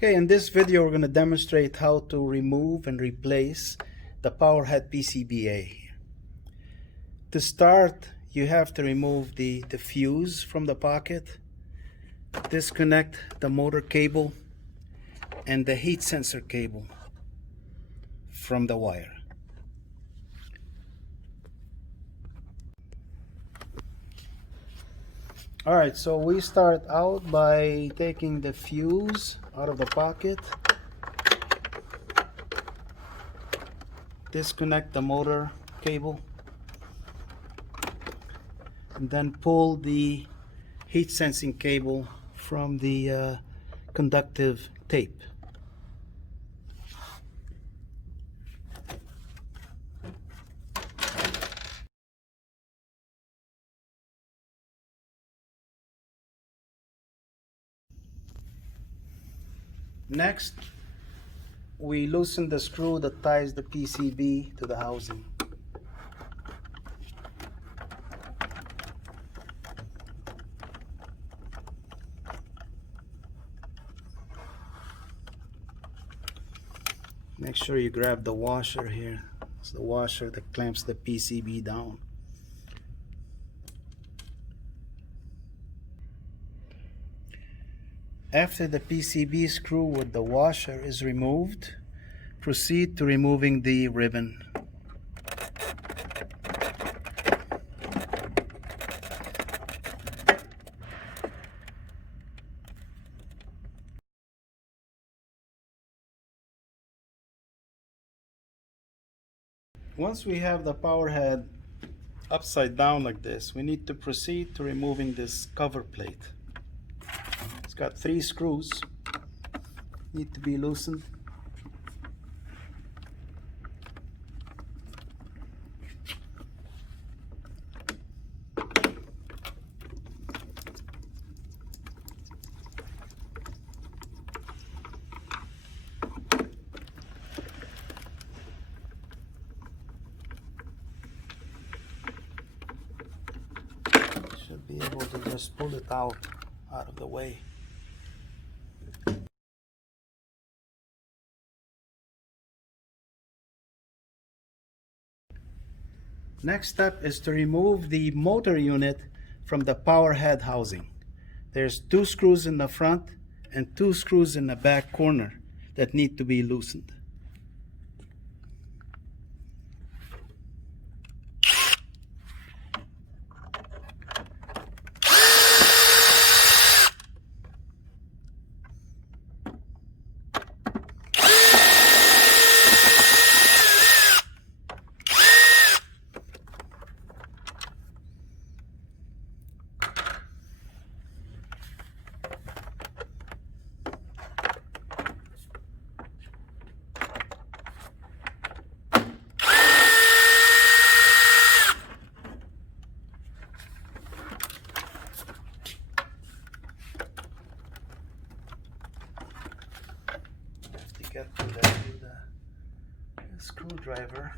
Okay, in this video we're going to demonstrate how to remove and replace the power head PCBA. To start, you have to remove the fuse from the pocket, disconnect the motor cable and the heat sensor cable from the wire. Alright, so we start out by taking the fuse out of the pocket, disconnect the motor cable, and then pull the heat sensing cable from the conductive tape. Next, we loosen the screw that ties the PCB to the housing. Make sure you grab the washer here. It's the washer that clamps the PCB down. After the PCB screw with the washer is removed, proceed to removing the ribbon. Once we have the power head upside down like this, we need to proceed to removing this cover plate. It's got 3 screws, need to be loosened. Should be able to just pull it out of the way. Next step is to remove the motor unit from the power head housing. There's 2 screws in the front and 2 screws in the back corner that need to be loosened. Get to the screwdriver.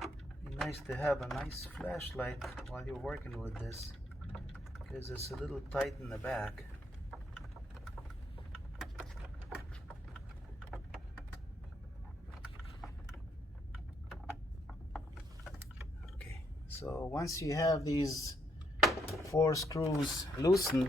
Be nice to have a nice flashlight while you're working with this, because it's a little tight in the back. Okay, so once you have these 4 screws loosened,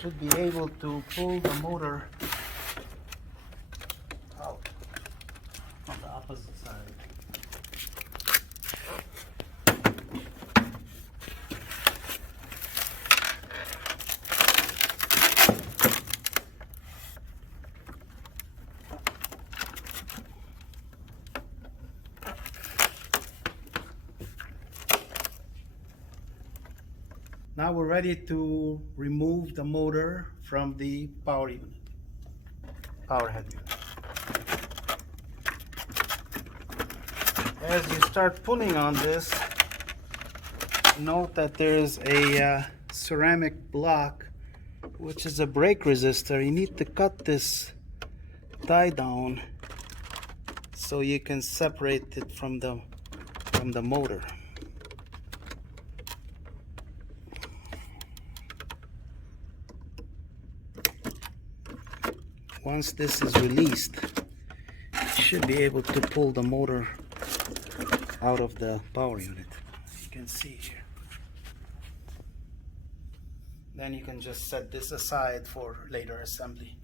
should be able to pull the motor out on the opposite side. Now we're ready to remove the motor from the power head unit. As you start pulling on this, note that there is a ceramic block, which is a brake resistor. You need to cut this tie down so you can separate it from the motor. once this is released, you should be able to pull the motor out of the power unit. You can see here. Then you can just set this aside for later assembly.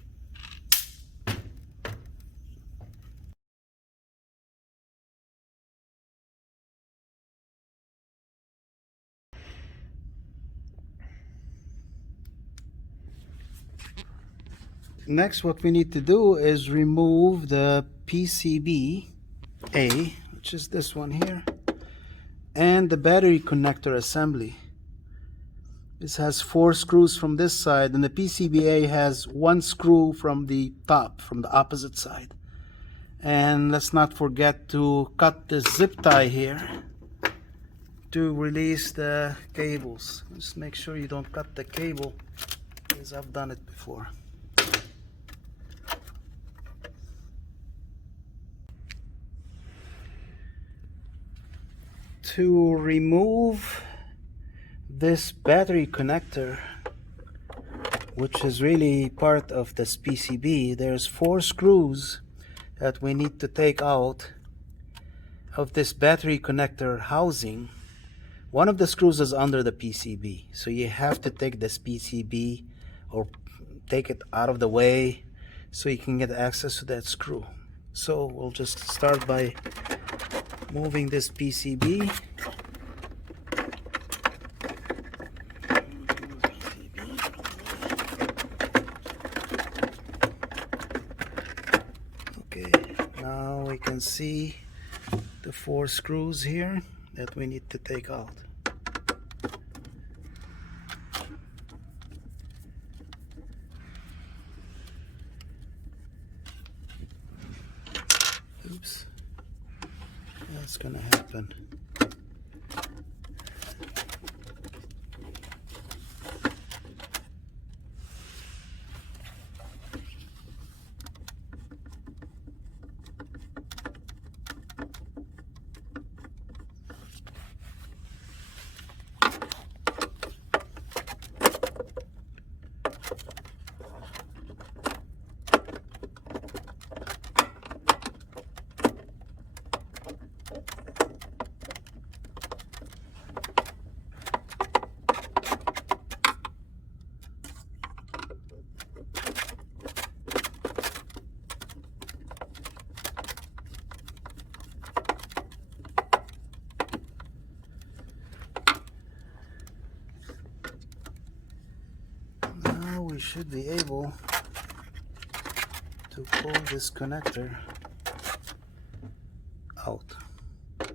Next, what we need to do is remove the PCBA, which is this one here, and the battery connector assembly. This has 4 screws from this side, and the PCBA has 1 screw from the top, from the opposite side. And let's not forget to cut this zip tie here to release the cables. Just make sure you don't cut the cable, because I've done it before. To remove this battery connector, which is really part of this PCB, there's 4 screws that we need to take out of this battery connector housing. One of the screws is under the PCB, so you have to take this PCB or take it out of the way so you can get access to that screw. So we'll just start by moving this PCB. Okay, now we can see the 4 screws here that we need to take out. Oops, that's gonna happen. We should be able to pull this connector out. To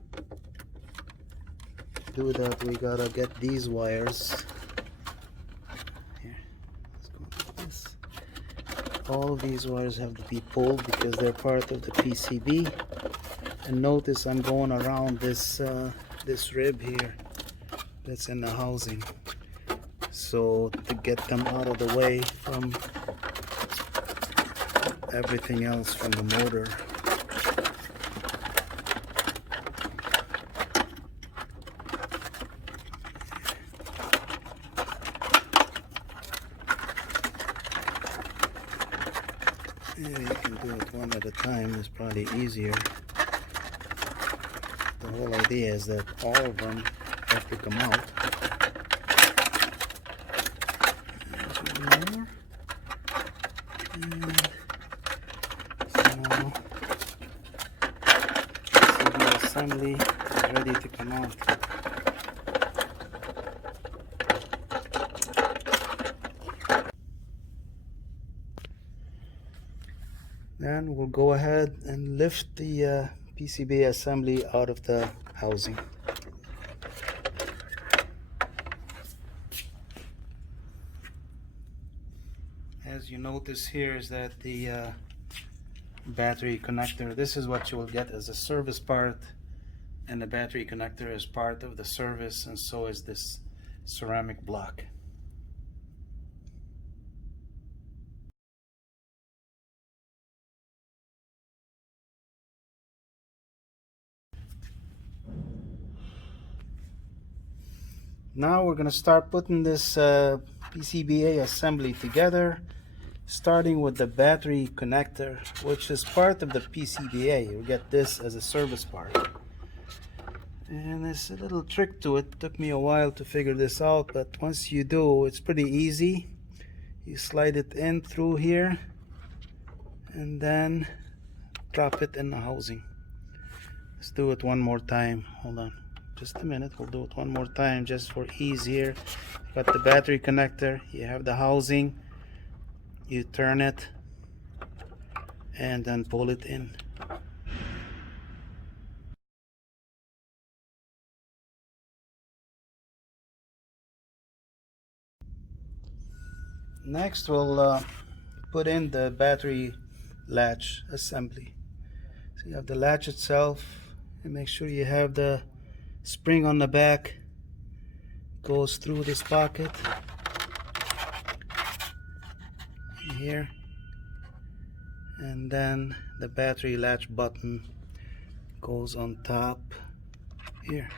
do that, we gotta get these wires here. Let's go like this. All these wires have to be pulled because they're part of the PCB. And notice I'm going around this this rib here that's in the housing. So to get them out of the way from everything else from the motor. Yeah, you can do it one at a time, it's probably easier. The whole idea is that all of them have to come out. Assembly is ready to come out. Then we'll go ahead and lift the PCB assembly out of the housing. As you notice here is that the battery connector, this is what you will get as a service part, and the battery connector is part of the service, and so is this ceramic block. Now we're going to start putting this PCBA assembly together. starting with the battery connector, which is part of the PCBA. You get this as a service part. And there's a little trick to it. Took me a while to figure this out, but once you do, it's pretty easy. You slide it in through here and then drop it in the housing. Let's do it one more time. Hold on just a minute. We'll do it one more time just for ease here. Got the battery connector, you have the housing, you turn it and then pull it in. Next we'll put in the battery latch assembly. So you have the latch itself, and make sure you have the spring on the back, goes through this pocket here, and then the battery latch button goes on top here,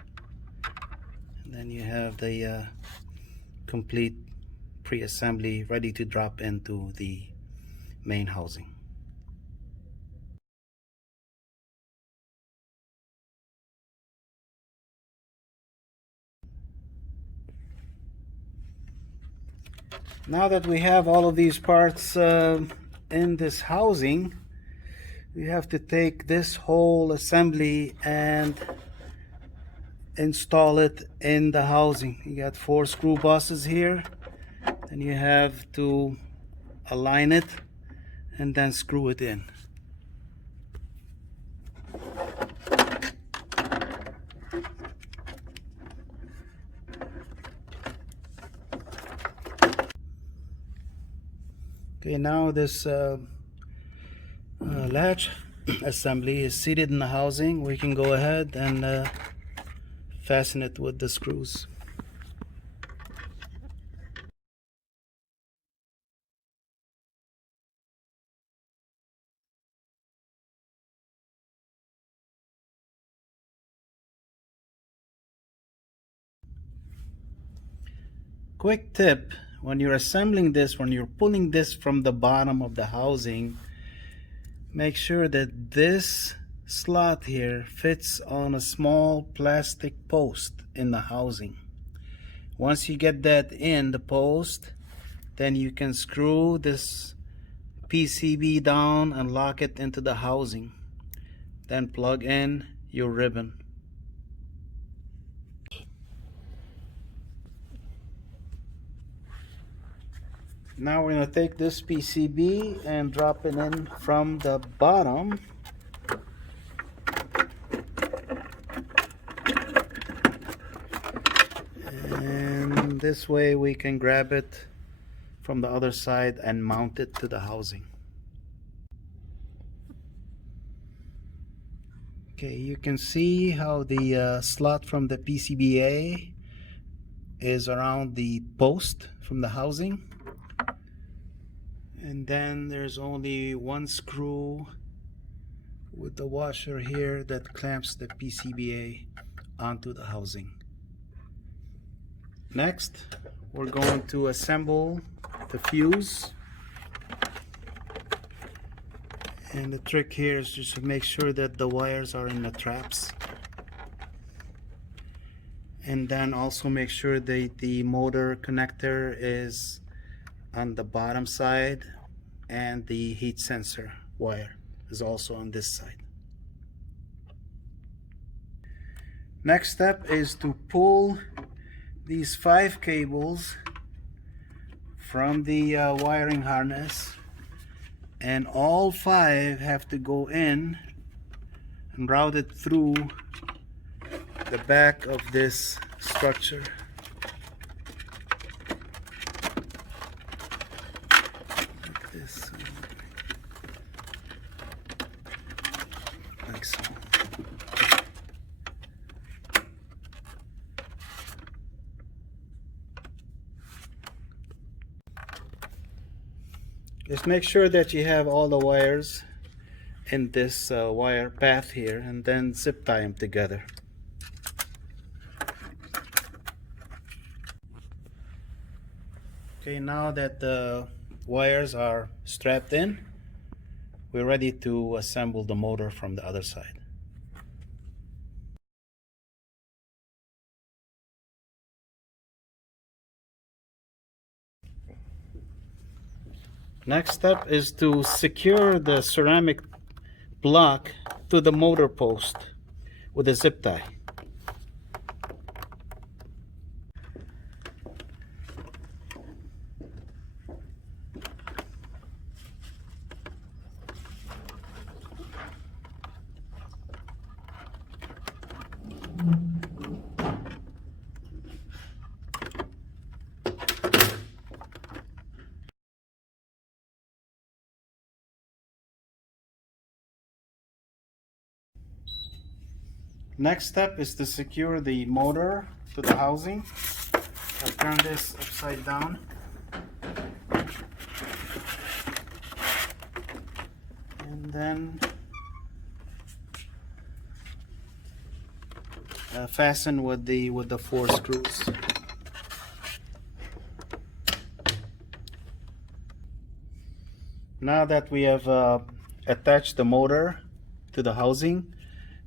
and then you have the complete pre-assembly ready to drop into the main housing. Now that we have all of these parts in this housing, we have to take this whole assembly and install it in the housing. You got 4 screw bosses here, and you have to align it and then screw it in. Okay, now this latch assembly is seated in the housing. We can go ahead and fasten it with the screws. Quick tip: when you're assembling this, when you're pulling this from the bottom of the housing, make sure that this slot here fits on a small plastic post in the housing. Once you get that in the post, then you can screw this PCB down and lock it into the housing. Then plug in your ribbon. Now we're going to take this PCB and drop it in from the bottom. And this way we can grab it from the other side and mount it to the housing. Okay, you can see how the slot from the PCBA is around the post from the housing. And then there's only one screw with the washer here that clamps the PCBA onto the housing. Next, we're going to assemble the fuse. And the trick here is just to make sure that the wires are in the traps. And then also make sure that the motor connector is on the bottom side, and the heat sensor wire is also on this side. Next step is to pull these 5 cables from the wiring harness, and all 5 have to go in and route it through the back of this structure. Like this. Like so. Just make sure that you have all the wires in this wire path here, and then zip tie them together. Okay, now that the wires are strapped in, we're ready to assemble the motor from the other side. Next step is to secure the ceramic block to the motor post with a zip tie. Next step is to secure the motor to the housing. I'll turn this upside down. And then fasten with the 4 screws. Now that we have attached the motor to the housing,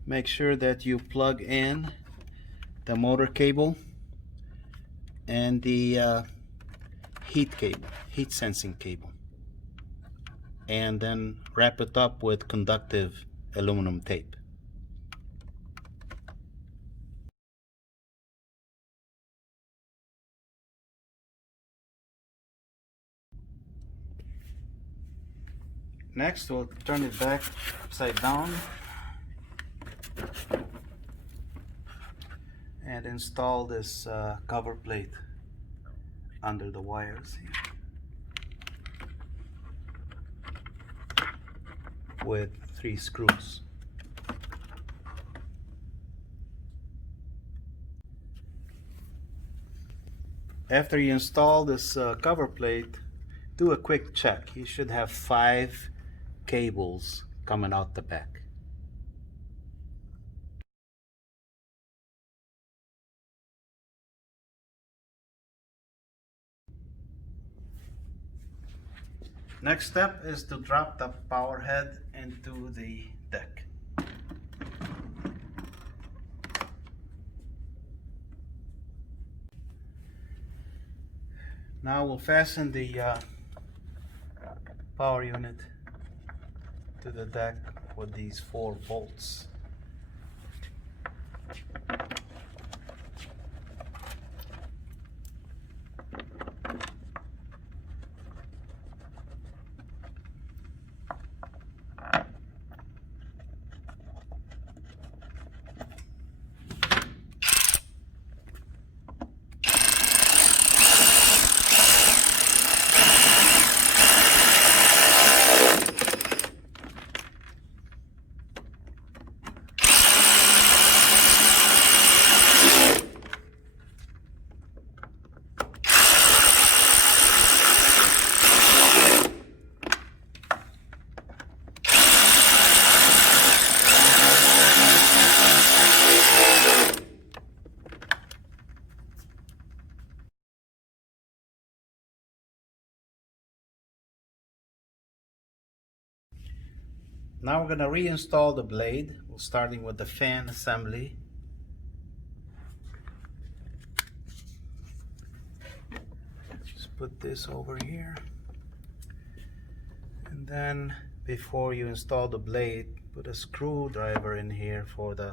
make sure that you plug in the motor cable and the heat sensing cable, and then wrap it up with conductive aluminum tape. Next, we'll turn it back upside down and install this cover plate under the wires here with 3 screws. After you install this cover plate, do a quick check. You should have 5 cables coming out the back. Next step is to drop the power head into the deck. Now we'll fasten the power unit to the deck with these 4 bolts. Now we're going to reinstall the blade. We're starting with the fan assembly. Just put this over here. And then before you install the blade, put a screwdriver in here for the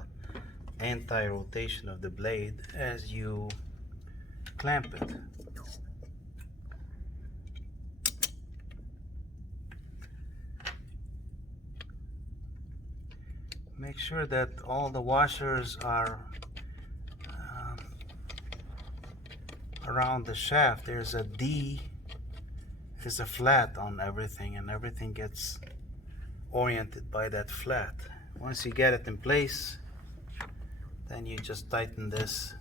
anti-rotation of the blade as you clamp it. Make sure that all the washers are around the shaft. There's a D, there's a flat on everything, and everything gets oriented by that flat. Once you get it in place, then you just tighten this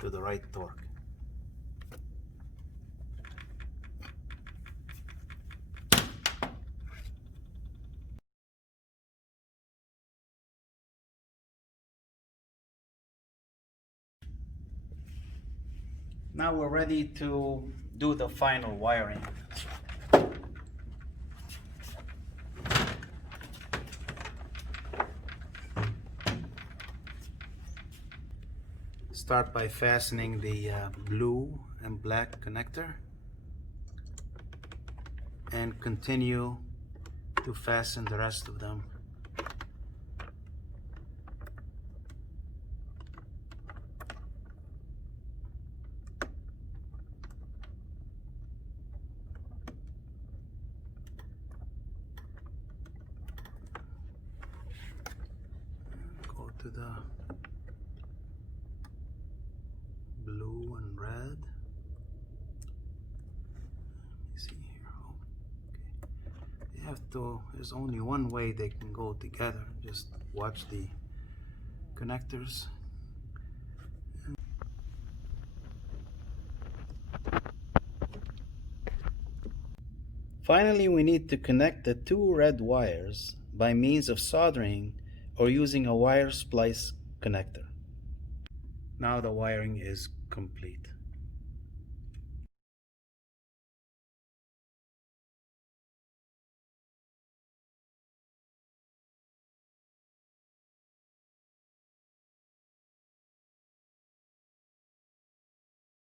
to the right torque. Now we're ready to do the final wiring. Start by fastening the blue and black connector and continue to fasten the rest of them. Go to the blue and red. Let me see here. Okay. You have to, there's only one way they can go together. Just watch the connectors. Finally, we need to connect the two red wires by means of soldering or using a wire splice connector. Now the wiring is complete.